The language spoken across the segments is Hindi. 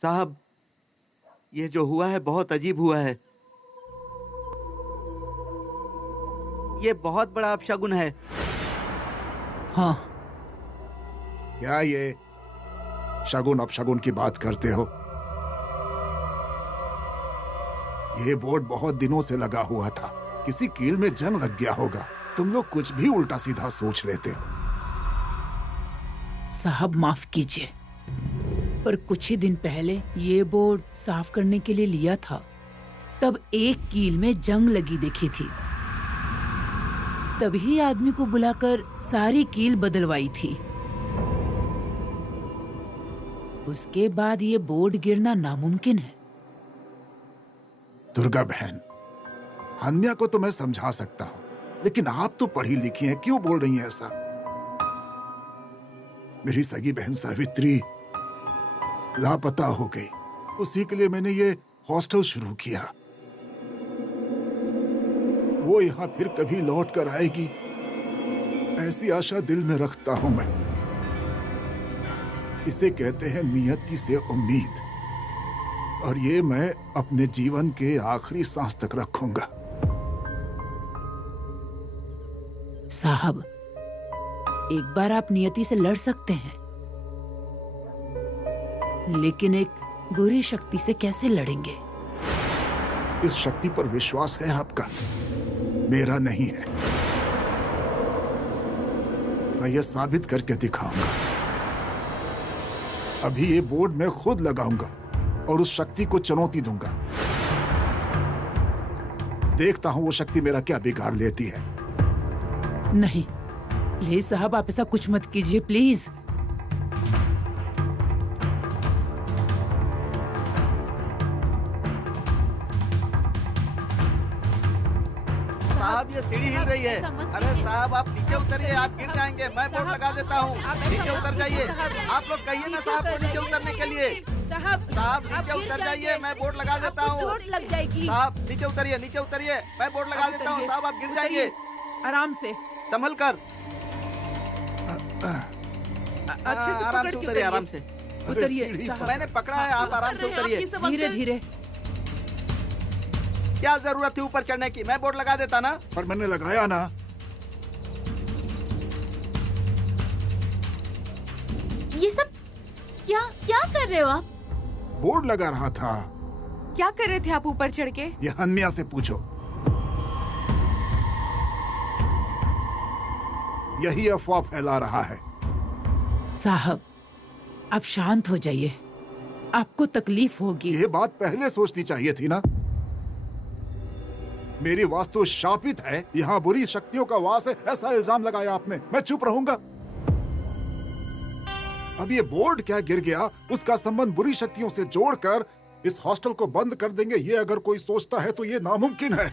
साहब, ये जो हुआ है बहुत अजीब हुआ है। ये बहुत बड़ा अपशगुन है। हाँ, क्या ये शगुन अपशगुन की बात करते हो? ये बोर्ड बहुत दिनों से लगा हुआ था। किसी कील में जंग लग गया होगा। तुम लोग कुछ भी उल्टा सीधा सोच लेते हो। साहब माफ कीजिए, पर कुछ ही दिन पहले ये बोर्ड साफ करने के लिए लिया था, तब एक कील में जंग लगी देखी थी। तभी आदमी को बुलाकर सारी कील बदलवाई थी। उसके बाद ये बोर्ड गिरना नामुमकिन है। दुर्गा बहन, अन्या को तो मैं समझा सकता हूँ, लेकिन आप तो पढ़ी लिखी हैं, क्यों बोल रही हैं ऐसा? मेरी सगी बहन सावित्री लापता हो गई। उसी के लिए मैंने ये हॉस्टल शुरू किया। वो यहाँ फिर कभी लौट कर आएगी, ऐसी आशा दिल में रखता हूं मैं। इसे कहते हैं नियति से उम्मीद, और ये मैं अपने जीवन के आखिरी सांस तक रखूंगा। साहब, एक बार आप नियति से लड़ सकते हैं, लेकिन एक बुरी शक्ति से कैसे लड़ेंगे? इस शक्ति पर विश्वास है आपका? मेरा नहीं है। मैं ये साबित करके दिखाऊंगा। अभी ये बोर्ड मैं खुद लगाऊंगा और उस शक्ति को चुनौती दूंगा। देखता हूं वो शक्ति मेरा क्या बिगाड़ लेती है। नहीं, प्लीज साहब, आप ऐसा कुछ मत कीजिए, प्लीज। साहब, ये सीढ़ी हिल रही है। अरे साहब, आप नीचे उतरिए, आप गिर जाएंगे। मैं बोर्ड लगा देता हूँ, नीचे उतर जाइए। आप लोग कहिए ना साहब को नीचे उतरने के लिए। साहब नीचे उतर जाइए, मैं बोर्ड लगा देता हूँ। चोट लग जाएगी। साहब नीचे उतरिए, नीचे उतरिए, मैं बोर्ड लगा देता हूँ। साहब आप गिर जाएंगे, आराम से, संभल कर। अच्छे से आराम पकड़ से के उतरिए, आराम से। उतरिए साहब। मैंने पकड़ा है, आप आराम से उतरिए। धीरे धीरे। क्या जरूरत थी ऊपर चढ़ने की? मैं बोर्ड लगा देता ना। पर मैंने लगाया ना। ये सब क्या क्या कर रहे हो आप? बोर्ड लगा रहा था। क्या कर रहे थे आप ऊपर चढ़ के? ये हन्या से पूछो। यही अफवाह फैला रहा है। साहब, आप शांत हो जाइए, आपको तकलीफ होगी। ये बात पहले सोचनी चाहिए थी ना। मेरी वास्तु शापित है, यहाँ बुरी शक्तियों का वास है, ऐसा इल्जाम लगाया आपने। मैं चुप रहूंगा? अब ये बोर्ड क्या गिर गया, उसका संबंध बुरी शक्तियों से जोड़कर इस हॉस्टल को बंद कर देंगे, ये अगर कोई सोचता है तो ये नामुमकिन है।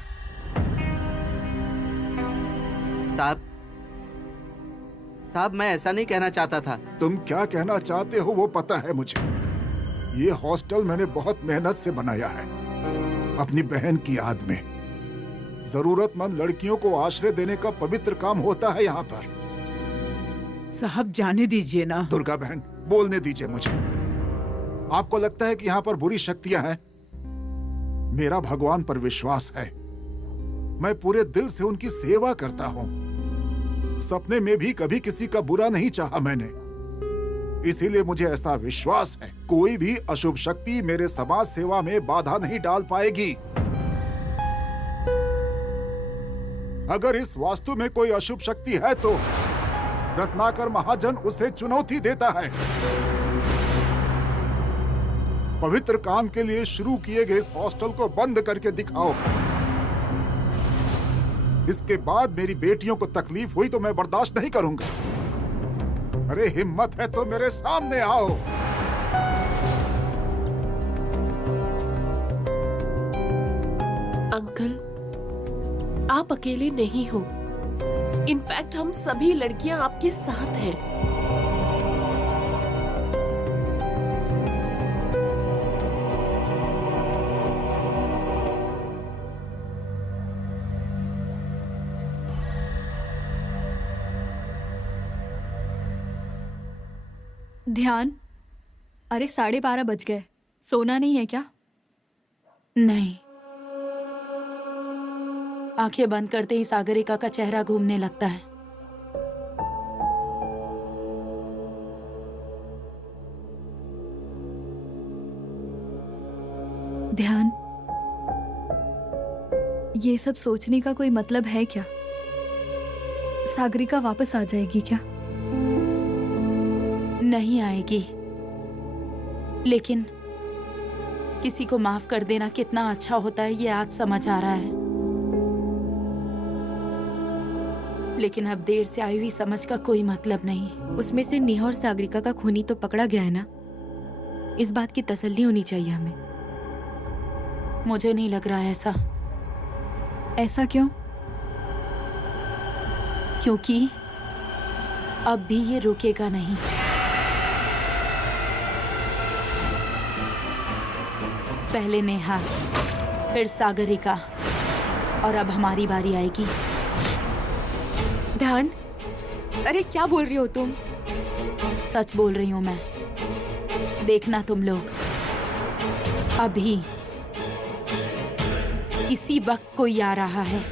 साहब मैं ऐसा नहीं कहना चाहता था। तुम क्या कहना चाहते हो वो पता है मुझे। ये हॉस्टल मैंने बहुत मेहनत से बनाया है, अपनी बहन की याद में। जरूरतमंद लड़कियों को आश्रय देने का पवित्र काम होता है यहाँ पर। साहब जाने दीजिए ना। दुर्गा बहन, बोलने दीजिए मुझे। आपको लगता है कि यहाँ पर बुरी शक्तियां हैं? मेरा भगवान पर विश्वास है। मैं पूरे दिल से उनकी सेवा करता हूँ। सपने में भी कभी किसी का बुरा नहीं चाहा मैंने। इसीलिए मुझे ऐसा विश्वास है, कोई भी अशुभ शक्ति मेरे समाज सेवा में बाधा नहीं डाल पाएगी। अगर इस वास्तु में कोई अशुभ शक्ति है तो रत्नाकर महाजन उसे चुनौती देता है। पवित्र काम के लिए शुरू किए गए इस हॉस्टल को बंद करके दिखाओ। इसके बाद मेरी बेटियों को तकलीफ हुई तो मैं बर्दाश्त नहीं करूंगा। अरे हिम्मत है तो मेरे सामने आओ। अंकल, आप अकेले नहीं हो। इनफैक्ट हम सभी लड़कियां आपके साथ हैं। ध्यान। अरे 12:30 बज गए, सोना नहीं है क्या? नहीं। आंखें बंद करते ही सागरिका का चेहरा घूमने लगता है। ध्यान, ये सब सोचने का कोई मतलब है क्या? सागरिका वापस आ जाएगी क्या? नहीं आएगी, लेकिन किसी को माफ कर देना कितना अच्छा होता है ये आज समझ आ रहा है। लेकिन अब देर से आई हुई समझ का कोई मतलब नहीं। उसमें से नेहा और सागरिका का खूनी तो पकड़ा गया है ना, इस बात की तसल्ली होनी चाहिए हमें। मुझे नहीं लग रहा है ऐसा। ऐसा क्यों? क्योंकि अब भी ये रुकेगा नहीं। पहले नेहा, फिर सागरिका, और अब हमारी बारी आएगी। ध्यान, अरे क्या बोल रही हो तुम? सच बोल रही हूं मैं। देखना तुम लोग, अभी इसी वक्त कोई आ रहा है।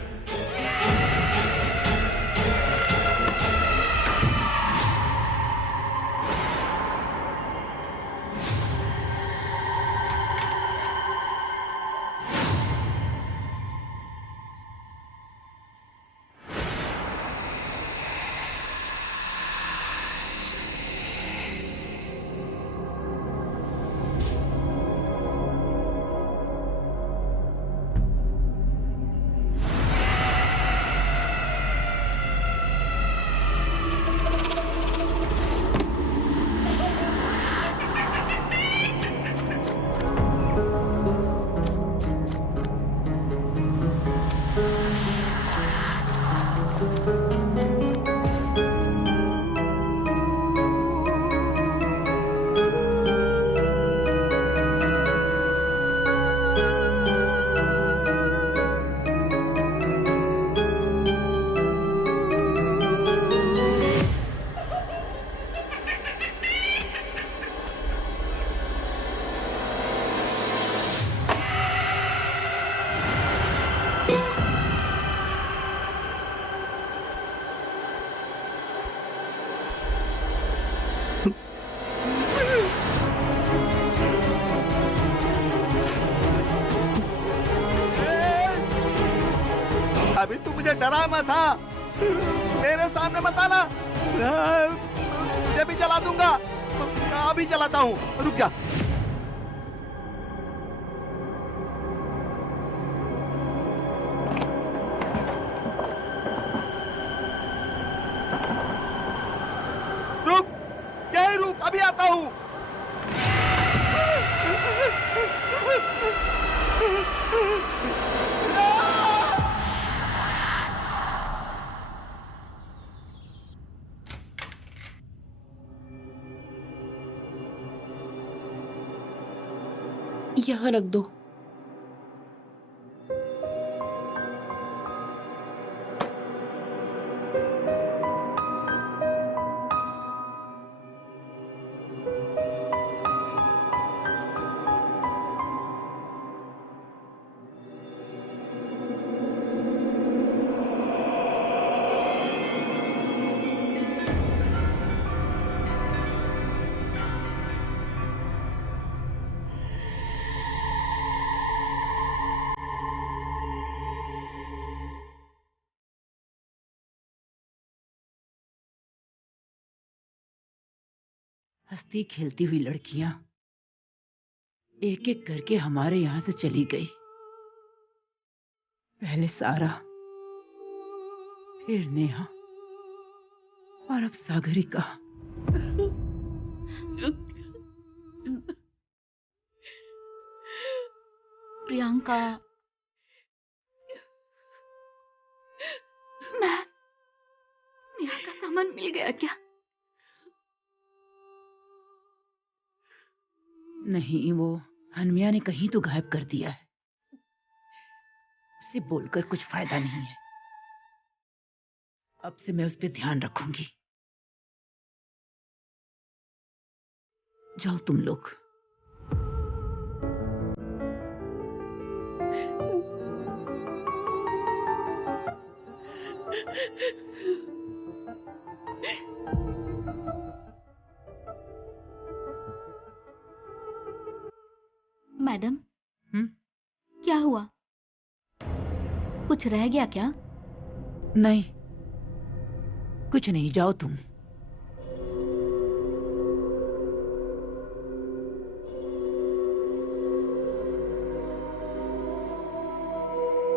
अभी तू मुझे डरा मत था, मेरे सामने मत आना, तुझे भी जला दूंगा। अभी जलाता हूँ, रुक जा। रुक, यही रुक, अभी आता हूँ। यहाँ रख दो। हंसती खेलती हुई लड़कियां एक एक करके हमारे यहां से चली गई। पहले सारा, फिर नेहा, और अब सागरिका। प्रियंका, मैं नेहा का सामान मिल गया क्या? नहीं, वो हनमिया ने कहीं तो गायब कर दिया है। उसे बोलकर कुछ फायदा नहीं है। अब से मैं उस पर ध्यान रखूंगी। जाओ तुम लोग। मैडम, हम्म? क्या हुआ? कुछ रह गया क्या? नहीं, कुछ नहीं, जाओ तुम।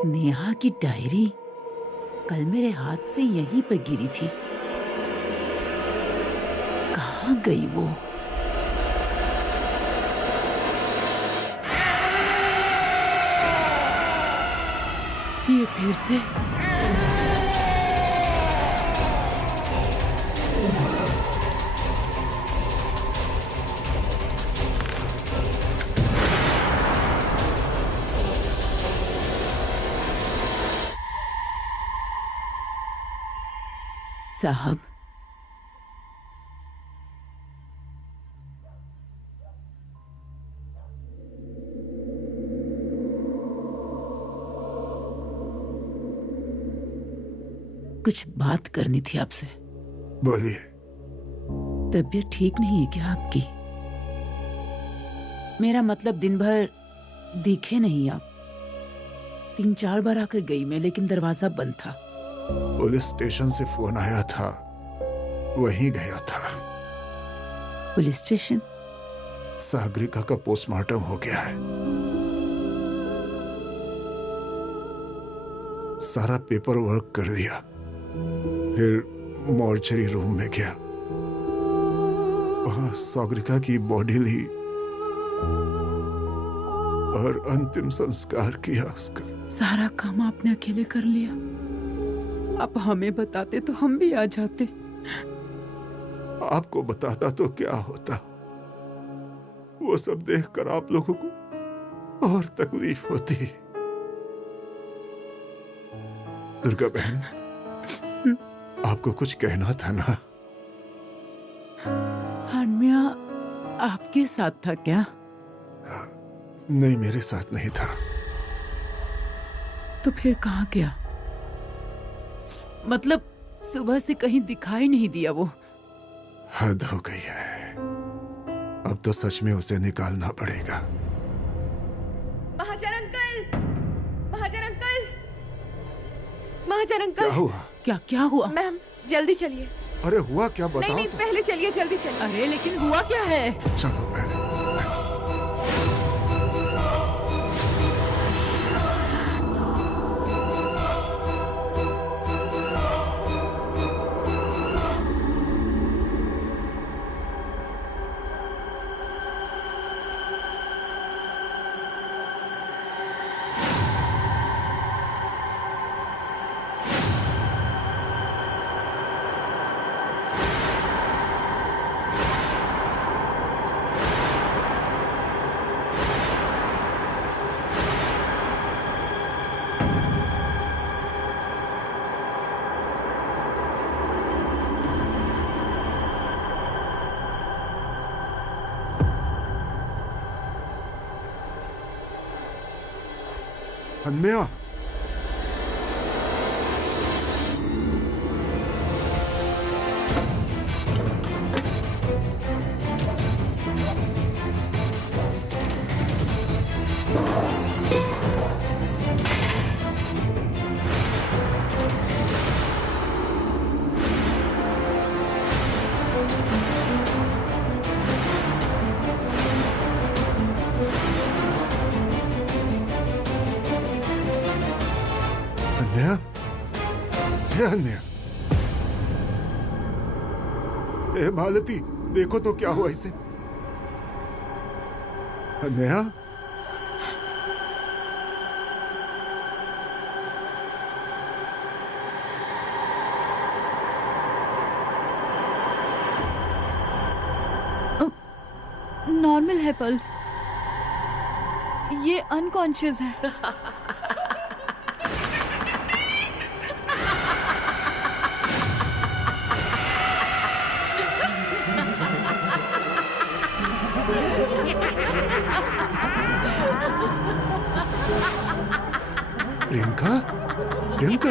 नेहा की डायरी कल मेरे हाथ से यहीं पर गिरी थी। कहाँ गई वो? ये फिर से साहब, कुछ बात करनी थी आपसे। बोलिए। तबीयत ठीक नहीं है क्या आपकी? मेरा मतलब दिन भर दिखे नहीं आप। 3-4 बार आकर गई मैं, लेकिन दरवाजा बंद था। पुलिस स्टेशन से फोन आया था, वहीं गया था। Police station? सागरिका का पोस्टमार्टम हो गया है। सारा पेपर वर्क कर दिया, फिर मॉर्चरी रूम में गया। वहां सागरिका की बॉडी ली और अंतिम संस्कार किया उसका। सारा काम आपने अकेले कर लिया। आप हमें बताते तो हम भी आ जाते। आपको बताता तो क्या होता, वो सब देखकर आप लोगों को और तकलीफ होती। दुर्गा बहन, आपको कुछ कहना था ना? हानमिया आपके साथ था क्या? नहीं, मेरे साथ नहीं था। तो फिर कहाँ गया? मतलब सुबह से कहीं दिखाई नहीं दिया वो। हद हो गई है, अब तो सच में उसे निकालना पड़ेगा। महाजन अंकल, महाजन अंकल, महाजन अंकल। क्या हुआ? क्या हुआ? मैम जल्दी चलिए। अरे हुआ क्या, बताओ। नहीं, तो। पहले चलिए, जल्दी चलिए। अरे लेकिन हुआ क्या है? चलो पहले। हन्या, अन्य। ए मालती, देखो तो क्या हुआ इसे। अन्या, नॉर्मल है पल्स, ये अनकॉन्शियस है। प्रियंका, प्रियंका,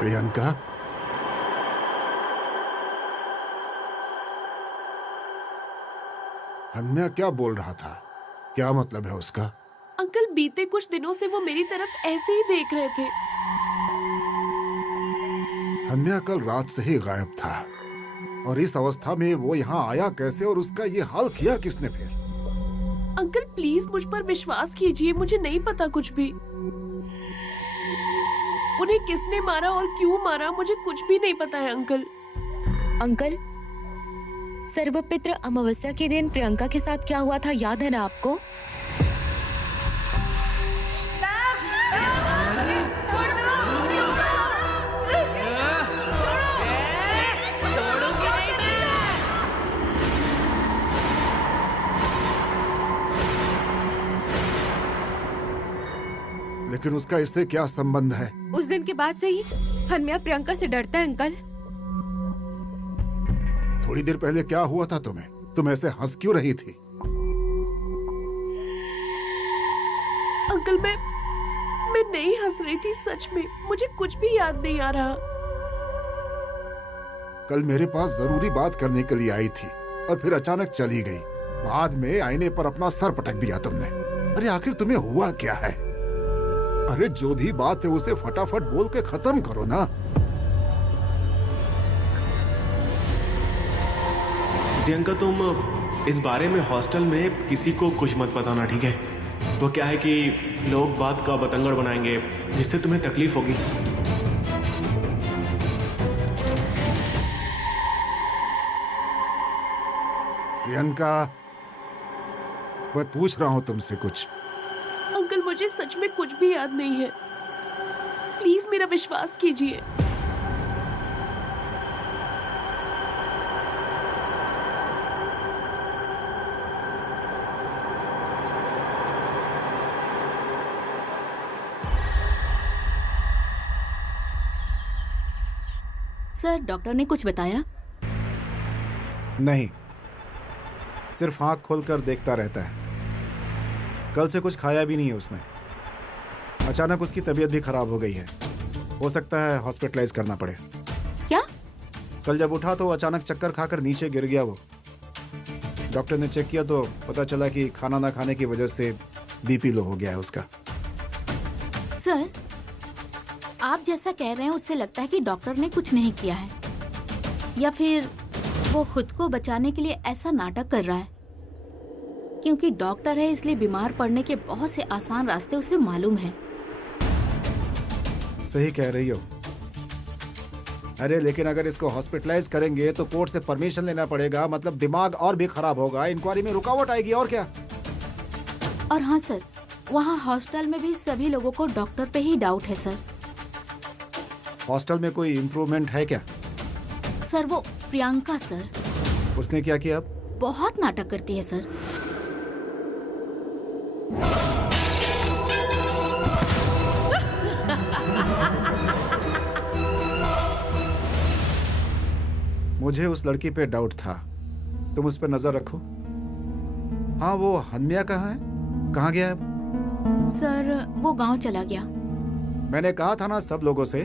प्रियंका, अन्या क्या बोल रहा था? क्या मतलब है उसका? अंकल बीते कुछ दिनों से वो मेरी तरफ ऐसे ही देख रहे थे। अन्या कल रात से ही गायब था और इस अवस्था में वो यहाँ आया कैसे और उसका ये हाल किया किसने फिर? अंकल प्लीज मुझ पर विश्वास कीजिए, मुझे नहीं पता कुछ भी। उन्हें किसने मारा और क्यों मारा मुझे कुछ भी नहीं पता है अंकल। अंकल, सर्वपित्र अमावस्या के दिन प्रियंका के साथ क्या हुआ था याद है ना आपको? लेकिन उसका इससे क्या संबंध है? उस दिन के बाद से ही हन्या प्रियंका से डरता है अंकल। थोड़ी देर पहले क्या हुआ था तुम्हें? तुम ऐसे हंस क्यों रही थी? अंकल मैं नहीं हंस रही थी, सच में मुझे कुछ भी याद नहीं आ रहा। कल मेरे पास जरूरी बात करने के लिए आई थी और फिर अचानक चली गई। बाद में आईने पर अपना सर पटक दिया तुमने। अरे आखिर तुम्हें हुआ क्या है? अरे जो भी बात है उसे फटाफट बोल के खत्म करो ना। प्रियंका तुम इस बारे में हॉस्टल में किसी को कुछ मत बताना, ठीक है? वो क्या है कि लोग बात का बतंगड़ बनाएंगे जिससे तुम्हें तकलीफ होगी। प्रियंका, मैं पूछ रहा हूँ तुमसे कुछ। अंकल मुझे सच में कुछ भी याद नहीं है, प्लीज मेरा विश्वास कीजिए। सर, डॉक्टर ने कुछ बताया? नहीं, सिर्फ आंख खोलकर देखता रहता है। कल से कुछ खाया भी नहीं है उसने। अचानक उसकी तबीयत भी खराब हो गई है। हो सकता है हॉस्पिटलाइज करना पड़े। क्या? कल जब उठा तो अचानक चक्कर खाकर नीचे गिर गया वो। डॉक्टर ने चेक किया तो पता चला कि खाना ना खाने की वजह से बीपी लो हो गया है उसका। सर, आप जैसा कह रहे हैं उससे लगता है कि डॉक्टर ने कुछ नहीं किया है, या फिर वो खुद को बचाने के लिए ऐसा नाटक कर रहा है। क्योंकि डॉक्टर है इसलिए बीमार पड़ने के बहुत से आसान रास्ते उसे मालूम है। सही कह रही हो। अरे लेकिन अगर इसको हॉस्पिटलाइज करेंगे तो कोर्ट से परमिशन लेना पड़ेगा, मतलब दिमाग और भी खराब होगा, इंक्वायरी में रुकावट आएगी और क्या। और हाँ सर, वहाँ हॉस्टल में भी सभी लोगों को डॉक्टर पे ही डाउट है सर। हॉस्टल में कोई इम्प्रूवमेंट है क्या? सर वो प्रियंका सर, उसने क्या किया अब? बहुत नाटक करती है सर। मुझे उस लड़की पे डाउट था, तुम उस पर नजर रखो। हाँ, वो हन्या कहाँ है? कहाँ गया है? सर वो गांव चला गया। मैंने कहा था ना सब लोगों से,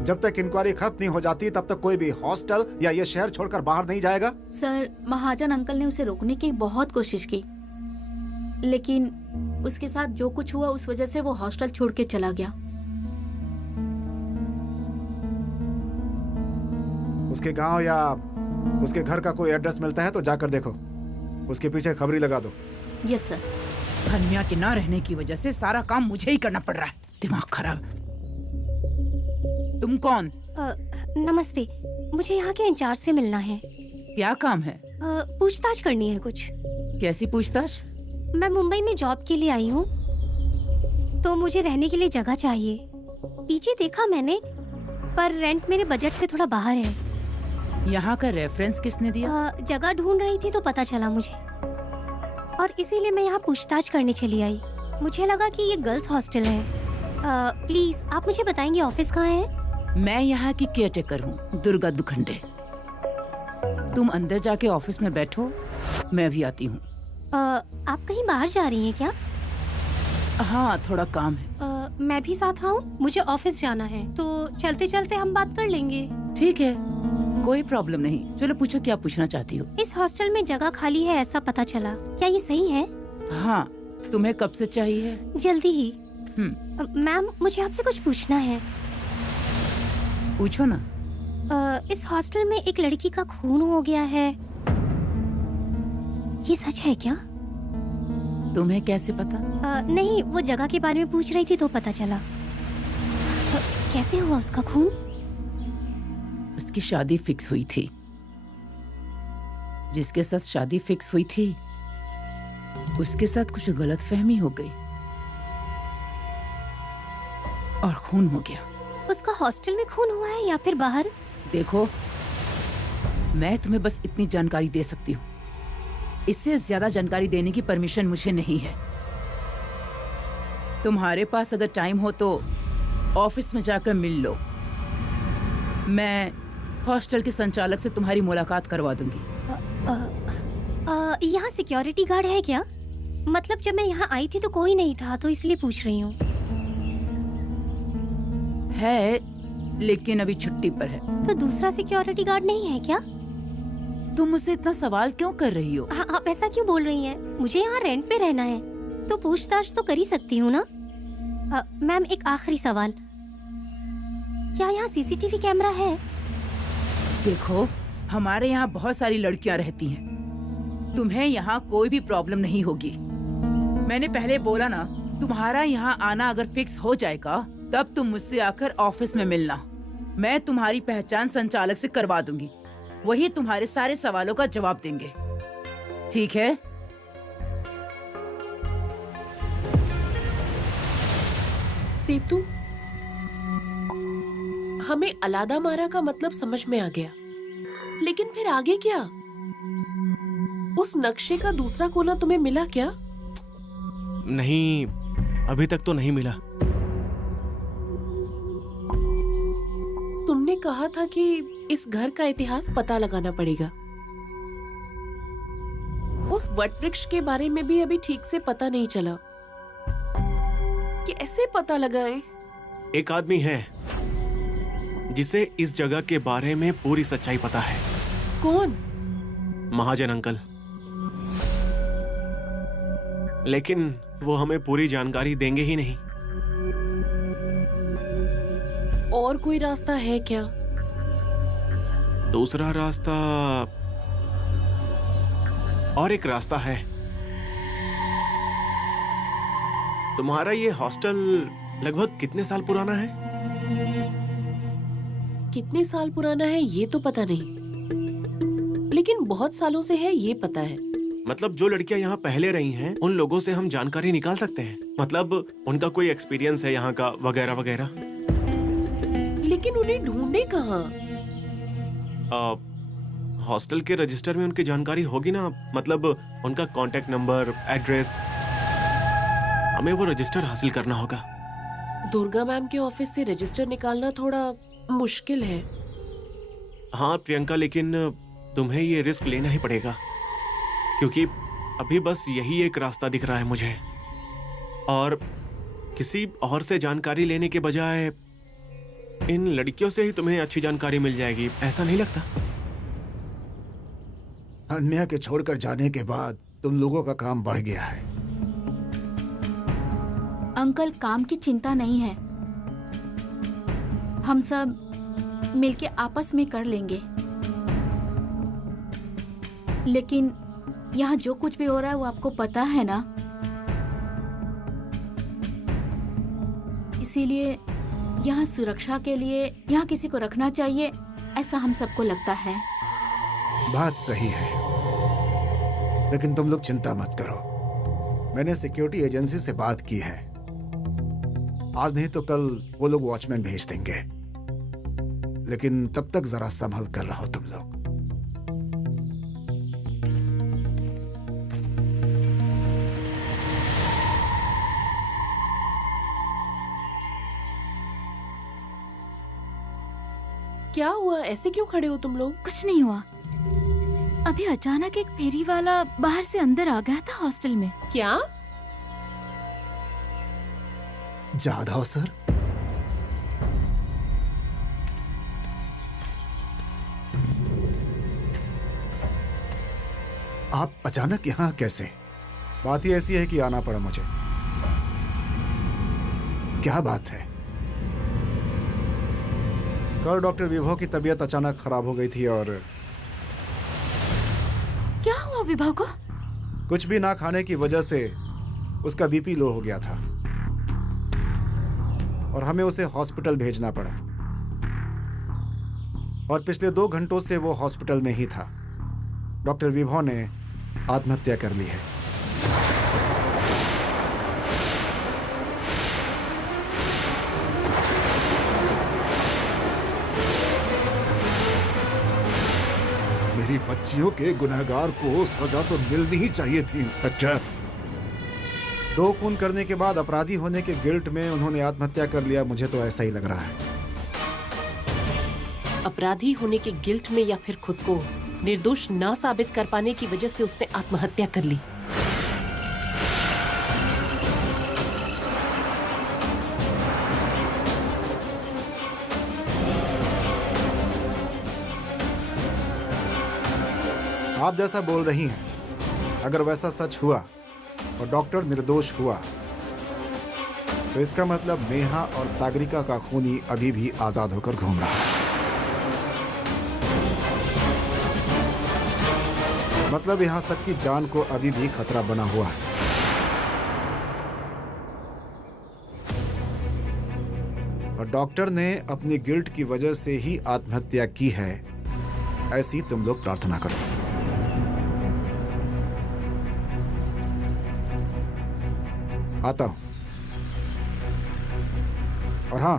जब तक इंक्वायरी खत्म नहीं हो जाती तब तक कोई भी हॉस्टल या ये शहर छोड़कर बाहर नहीं जाएगा। सर महाजन अंकल ने उसे रोकने की बहुत कोशिश की, लेकिन उसके साथ जो कुछ हुआ उस वजह से वो हॉस्टल छोड़ के चला गया। उसके गांव या उसके घर का कोई एड्रेस मिलता है तो जाकर देखो, उसके पीछे खबरी लगा दो। Yes sir. हन्या के ना रहने की वजह से सारा काम मुझे ही करना पड़ रहा है। दिमाग खराब। तुम कौन? नमस्ते, मुझे यहाँ के इंचार्ज से मिलना है। क्या काम है? पूछताछ करनी है कुछ। कैसी पूछताछ? मैं मुंबई में जॉब के लिए आई हूँ, तो मुझे रहने के लिए जगह चाहिए। पीछे देखा मैंने, पर रेंट मेरे बजट से थोड़ा बाहर है। यहाँ का रेफरेंस किसने दिया? जगह ढूंढ रही थी तो पता चला मुझे, और इसीलिए मैं यहाँ पूछताछ करने चली आई। मुझे लगा कि ये गर्ल्स हॉस्टल है। प्लीज आप मुझे बताएंगे ऑफिस कहाँ है? मैं यहाँ की केयरटेकर हूँ, दुर्गा दुखंडे। तुम अंदर जाके ऑफिस में बैठो, मैं भी आती हूँ। आप कहीं बाहर जा रही हैं क्या? हाँ, थोड़ा काम है। मैं भी साथ आऊँ? मुझे ऑफिस जाना है, तो चलते चलते हम बात कर लेंगे। ठीक है, कोई प्रॉब्लम नहीं। चलो पूछो क्या पूछना चाहती हो। इस हॉस्टल में जगह खाली है ऐसा पता चला, क्या ये सही है? हाँ, तुम्हें कब से चाहिए? जल्दी ही। मैम, मुझे आपसे कुछ पूछना है। पूछो ना। इस हॉस्टल में एक लड़की का खून हो गया है, ये सच है क्या? तुम्हें कैसे पता? नहीं, वो जगह के बारे में पूछ रही थी तो पता चला। कैसे हुआ उसका खून? उसकी शादी फिक्स हुई थी। जिसके साथ शादी फिक्स हुई थी उसके साथ कुछ गलतफहमी हो गई और खून हो गया। उसका हॉस्टल में खून हुआ है या फिर बाहर? देखो, मैं तुम्हें बस इतनी जानकारी दे सकती हूँ, इससे ज्यादा जानकारी देने की परमिशन मुझे नहीं है। तुम्हारे पास अगर टाइम हो तो ऑफिस में जाकर मिल लो। मैं हॉस्टल के संचालक से तुम्हारी मुलाकात करवा दूंगी। यहाँ सिक्योरिटी गार्ड है क्या? मतलब जब मैं यहाँ आई थी तो कोई नहीं था, तो इसलिए पूछ रही हूँ। है, लेकिन अभी छुट्टी पर है। तो दूसरा सिक्योरिटी गार्ड नहीं है क्या? तुम मुझसे इतना सवाल क्यों कर रही हो? आप ऐसा क्यों बोल रही हैं? मुझे यहाँ रेंट पे रहना है, तो पूछताछ तो कर ही सकती हूँ ना। मैम, एक आखिरी सवाल, क्या यहाँ सीसीटीवी कैमरा है? देखो, हमारे यहाँ बहुत सारी लड़कियाँ रहती हैं, तुम्हें यहाँ कोई भी प्रॉब्लम नहीं होगी। मैंने पहले बोला ना, तुम्हारा यहाँ आना अगर फिक्स हो जाएगा तब तुम मुझसे आकर ऑफिस में मिलना। मैं तुम्हारी पहचान संचालक से करवा दूंगी, वही तुम्हारे सारे सवालों का जवाब देंगे। ठीक है? सेतु, हमें अलादा मारा का मतलब समझ में आ गया, लेकिन फिर आगे क्या? उस नक्शे का दूसरा कोना तुम्हें मिला क्या? नहीं, अभी तक तो नहीं मिला। तुमने कहा था कि इस घर का इतिहास पता लगाना पड़ेगा। उस वटवृक्ष के बारे में भी अभी ठीक से पता नहीं चला। कैसे पता लगाएं? एक आदमी है जिसे इस जगह के बारे में पूरी सच्चाई पता है। कौन? महाजन अंकल। लेकिन वो हमें पूरी जानकारी देंगे ही नहीं। और कोई रास्ता है क्या? दूसरा रास्ता, और एक रास्ता है। तुम्हारा ये हॉस्टल लगभग कितने साल पुराना है? कितने साल पुराना है ये तो पता नहीं, लेकिन बहुत सालों से है ये पता है। मतलब जो लड़कियां यहाँ पहले रही हैं, उन लोगों से हम जानकारी निकाल सकते हैं। मतलब उनका कोई एक्सपीरियंस है यहाँ का, वगैरह वगैरह। लेकिन उन्हें ढूंढे कहाँ? हॉस्टल के रजिस्टर में उनकी जानकारी होगी ना, मतलब उनका कांटेक्ट नंबर, एड्रेस। हमें वो रजिस्टर हासिल करना होगा। दुर्गा मैम के ऑफिस से रजिस्टर निकालना थोड़ा मुश्किल है। हाँ प्रियंका, लेकिन तुम्हें ये रिस्क लेना ही पड़ेगा, क्योंकि अभी बस यही एक रास्ता दिख रहा है मुझे। और किसी और से जानकारी लेने के बजाय इन लड़कियों से ही तुम्हें अच्छी जानकारी मिल जाएगी, ऐसा नहीं लगता? अनमिया के छोड़कर जाने के बाद तुम लोगों का काम बढ़ गया है। अंकल, काम की चिंता नहीं है, हम सब मिलके आपस में कर लेंगे। लेकिन यहाँ जो कुछ भी हो रहा है वो आपको पता है ना, इसीलिए यहाँ सुरक्षा के लिए यहाँ किसी को रखना चाहिए, ऐसा हम सबको लगता है। बात सही है, लेकिन तुम लोग चिंता मत करो। मैंने सिक्योरिटी एजेंसी से बात की है, आज नहीं तो कल वो लोग वॉचमैन भेज देंगे। लेकिन तब तक जरा संभल कर रहो तुम लोग। क्या हुआ? ऐसे क्यों खड़े हो तुम लोग? कुछ नहीं हुआ, अभी अचानक एक फेरी वाला बाहर से अंदर आ गया था हॉस्टल में। क्या? जाधव सर, आप अचानक यहाँ कैसे? बात ही ऐसी है कि आना पड़ा मुझे। क्या बात है? कल डॉक्टर विभव की तबीयत अचानक खराब हो गई थी और क्या हुआ विभव को? कुछ भी ना खाने की वजह से उसका बीपी लो हो गया था और हमें उसे हॉस्पिटल भेजना पड़ा। और पिछले 2 घंटों से वो हॉस्पिटल में ही था। डॉक्टर विभव ने आत्महत्या कर ली है। मेरी बच्चियों के गुनहगार को सजा तो मिलनी ही चाहिए थी इंस्पेक्टर। 2 खून करने के बाद अपराधी होने के गिल्ट में उन्होंने आत्महत्या कर लिया। मुझे तो ऐसा ही लग रहा है। अपराधी होने के गिल्ट में या फिर खुद को निर्दोष ना साबित कर पाने की वजह से उसने आत्महत्या कर ली। आप जैसा बोल रही हैं, अगर वैसा सच हुआ और डॉक्टर निर्दोष हुआ तो इसका मतलब नेहा और सागरिका का खूनी अभी भी आजाद होकर घूम रहा है। मतलब यहां सबकी जान को अभी भी खतरा बना हुआ है। और डॉक्टर ने अपनी गिल्ट की वजह से ही आत्महत्या की है, ऐसी तुम लोग प्रार्थना करो। आता हूं। और हां,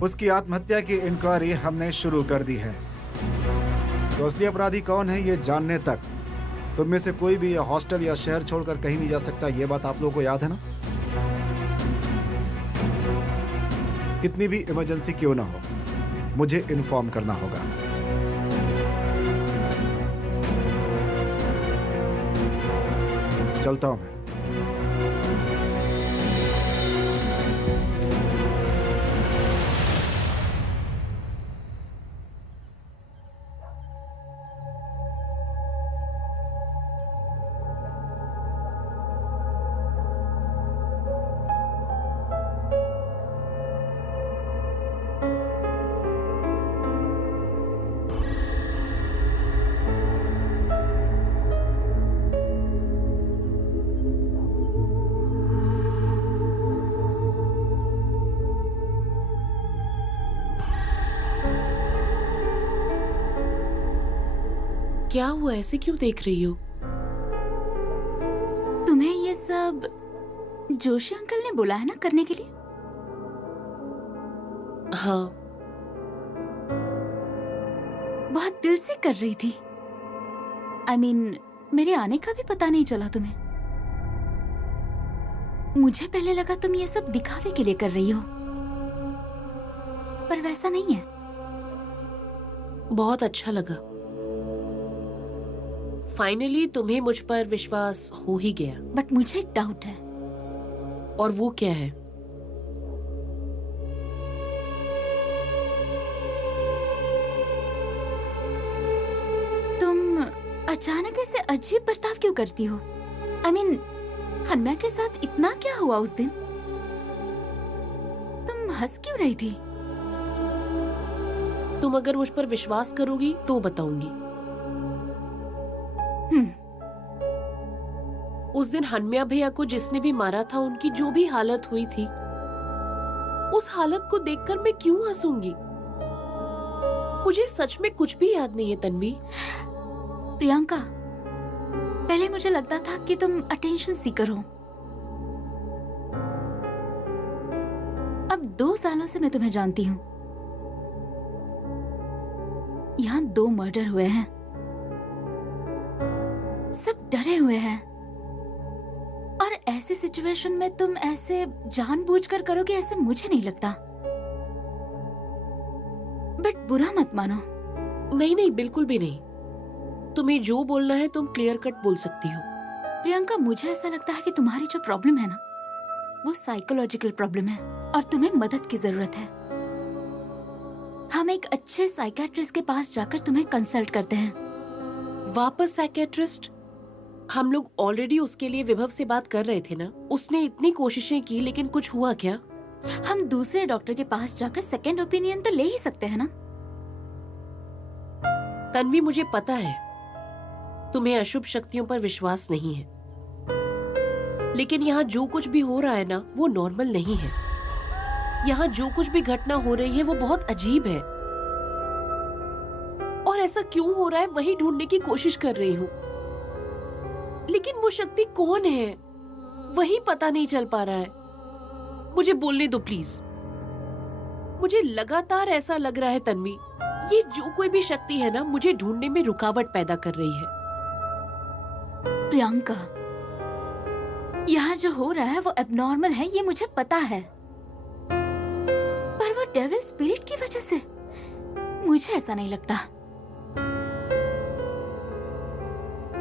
उसकी आत्महत्या की इंक्वायरी हमने शुरू कर दी है। तो असली अपराधी कौन है ये जानने तक तुम में से कोई भी हॉस्टल या शहर छोड़कर कहीं नहीं जा सकता। ये बात आप लोगों को याद है ना? कितनी भी इमरजेंसी क्यों ना हो, मुझे इन्फॉर्म करना होगा। चलता हूं मैं। क्या हुआ? ऐसे क्यों देख रही हो? तुम्हें ये सब जोशी अंकल ने बोला है ना करने के लिए? हाँ। बहुत दिल से कर रही थी। I mean, मेरे आने का भी पता नहीं चला तुम्हें। मुझे पहले लगा तुम ये सब दिखावे के लिए कर रही हो, पर वैसा नहीं है। बहुत अच्छा लगा। फाइनली तुम्हें मुझ पर विश्वास हो ही गया। बट मुझे एक डाउट है। और वो क्या है? तुम अचानक ऐसे अजीब बर्ताव क्यों करती हो? I mean, हन्या के साथ इतना क्या हुआ उस दिन? तुम हंस क्यों रही थी? तुम अगर मुझ पर विश्वास करोगी तो बताऊंगी। उस दिन हन्या भैया को जिसने भी मारा था, उनकी जो भी हालत हुई थी, उस हालत को देखकर मैं क्यों हंसूंगी? मुझे सच में कुछ भी याद नहीं है तन्वी। प्रियंका, पहले मुझे लगता था कि तुम अटेंशन सीकर हो। अब 2 सालों से मैं तुम्हें जानती हूँ। यहाँ 2 मर्डर हुए हैं, सब डरे हुए हैं, और ऐसी सिचुएशन में तुम ऐसे जानबूझकर करोगे, ऐसे मुझे नहीं लगता। बट बुरा मत मानो। नहीं नहीं, बिल्कुल भी नहीं। तुम्हें जो बोलना है तुम क्लियर कट बोल सकती हो। प्रियंका, मुझे ऐसा लगता है कि तुम्हारी जो प्रॉब्लम है ना, वो साइकोलॉजिकल प्रॉब्लम है और तुम्हें मदद की जरूरत है। हम एक अच्छे साइकियाट्रिस्ट के पास जाकर तुम्हें कंसल्ट करते हैं। वापस साइकियाट्रिस्ट? हम लोग ऑलरेडी उसके लिए विभव से बात कर रहे थे ना। उसने इतनी कोशिशें की लेकिन कुछ हुआ क्या? हम दूसरे डॉक्टर के पास जाकर सेकेंड ओपिनियन तो ले ही सकते हैं ना। तन्वी, मुझे पता है तुम्हें अशुभ शक्तियों पर विश्वास नहीं है, लेकिन यहाँ जो कुछ भी हो रहा है ना वो नॉर्मल नहीं है। यहाँ जो कुछ भी घटना हो रही है वो बहुत अजीब है, और ऐसा क्यों हो रहा है वही ढूंढने की कोशिश कर रही हूँ, लेकिन वो शक्ति कौन है वही पता नहीं चल पा रहा है। मुझे बोलने दो प्लीज। मुझे लगातार ऐसा लग रहा है तन्वी, ये जो कोई भी शक्ति है ना मुझे ढूंढने में रुकावट पैदा कर रही है। प्रियंका, यहाँ जो हो रहा है वो एबनॉर्मल है, ये मुझे पता है, पर वो डेविल स्पिरिट की वजह से मुझे ऐसा नहीं लगता।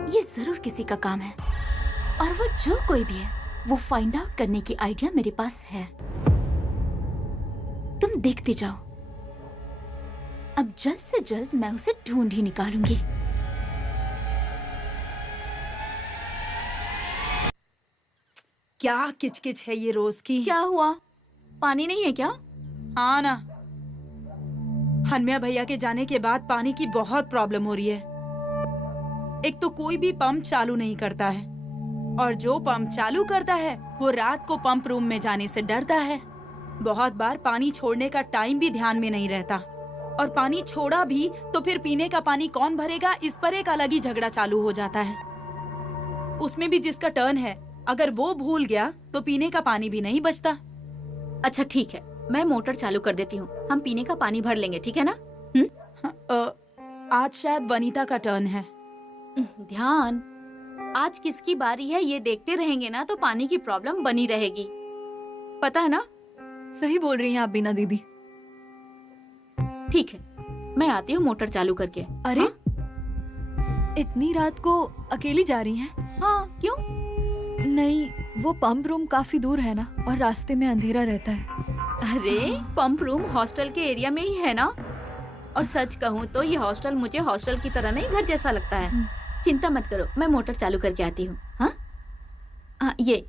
ये जरूर किसी का काम है, और वो जो कोई भी है वो फाइंड आउट करने की आइडिया मेरे पास है। तुम देखते जाओ, अब जल्द से जल्द मैं उसे ढूंढ ही निकालूंगी। क्या किचकिच है ये रोज की? क्या हुआ? पानी नहीं है क्या? हाँ ना, हनमिया भैया के जाने के बाद पानी की बहुत प्रॉब्लम हो रही है। एक तो कोई भी पंप चालू नहीं करता है, और जो पंप चालू करता है वो रात को पंप रूम में जाने से डरता है। बहुत बार पानी छोड़ने का टाइम भी ध्यान में नहीं रहता, और पानी छोड़ा भी तो फिर पीने का पानी कौन भरेगा, इस पर एक अलग ही झगड़ा चालू हो जाता है। उसमें भी जिसका टर्न है, अगर वो भूल गया तो पीने का पानी भी नहीं बचता। अच्छा ठीक है, मैं मोटर चालू कर देती हूँ, हम पीने का पानी भर लेंगे, ठीक है ना? आज शायद वनीता का टर्न है। ध्यान, आज किसकी बारी है ये देखते रहेंगे ना तो पानी की प्रॉब्लम बनी रहेगी, पता है ना? सही बोल रही हैं आप बीना दीदी। ठीक है, मैं आती हूँ मोटर चालू करके। अरे हाँ? इतनी रात को अकेली जा रही हैं? हाँ, क्यों? नहीं, वो पंप रूम काफी दूर है ना, और रास्ते में अंधेरा रहता है। अरे पंप रूम हॉस्टल के एरिया में ही है ना, और सच कहूँ तो ये हॉस्टल मुझे हॉस्टल की तरह नहीं घर जैसा लगता है। चिंता मत करो, मैं मोटर चालू करके आती हूँ। हाँ हाँ, ये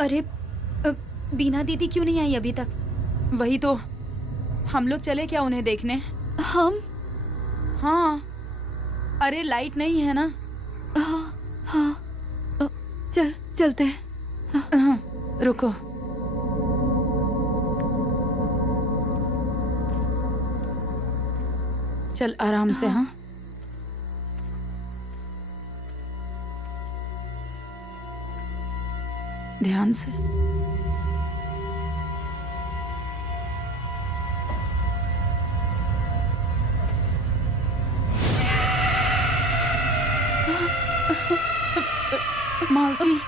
अरे बीना दीदी क्यों नहीं आई अभी तक? वही तो, हम लोग चले क्या उन्हें देखने? हम? हाँ, अरे लाइट नहीं है ना? हाँ हाँ, चलते हैं। हाँ, रुको। चल आराम से। हाँ ध्यान से। मालती,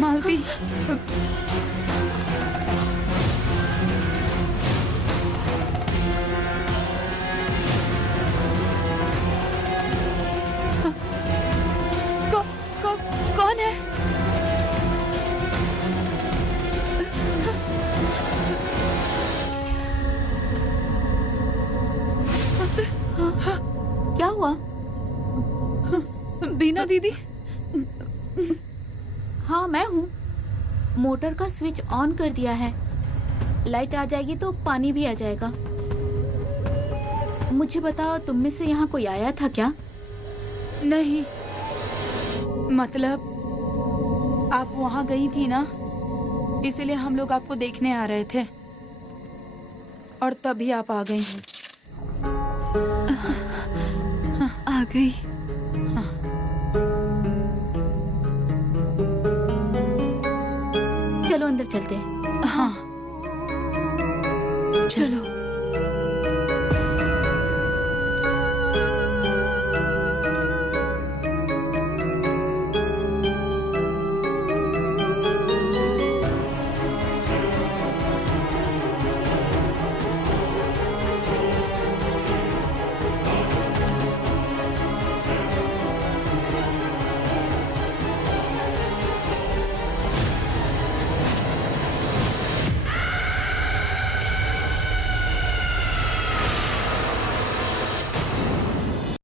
मालती, कौन है? क्या हुआ? बीना दीदी। हाँ मैं हूँ। मोटर का स्विच ऑन कर दिया है, लाइट आ जाएगी तो पानी भी आ जाएगा। मुझे बताओ, तुम में से यहाँ कोई आया था क्या? नहीं, मतलब आप वहाँ गई थी ना, इसीलिए हम लोग आपको देखने आ रहे थे और तभी आप आ गई। आ गई। हाँ। चलो अंदर चलते हैं। हाँ चलो।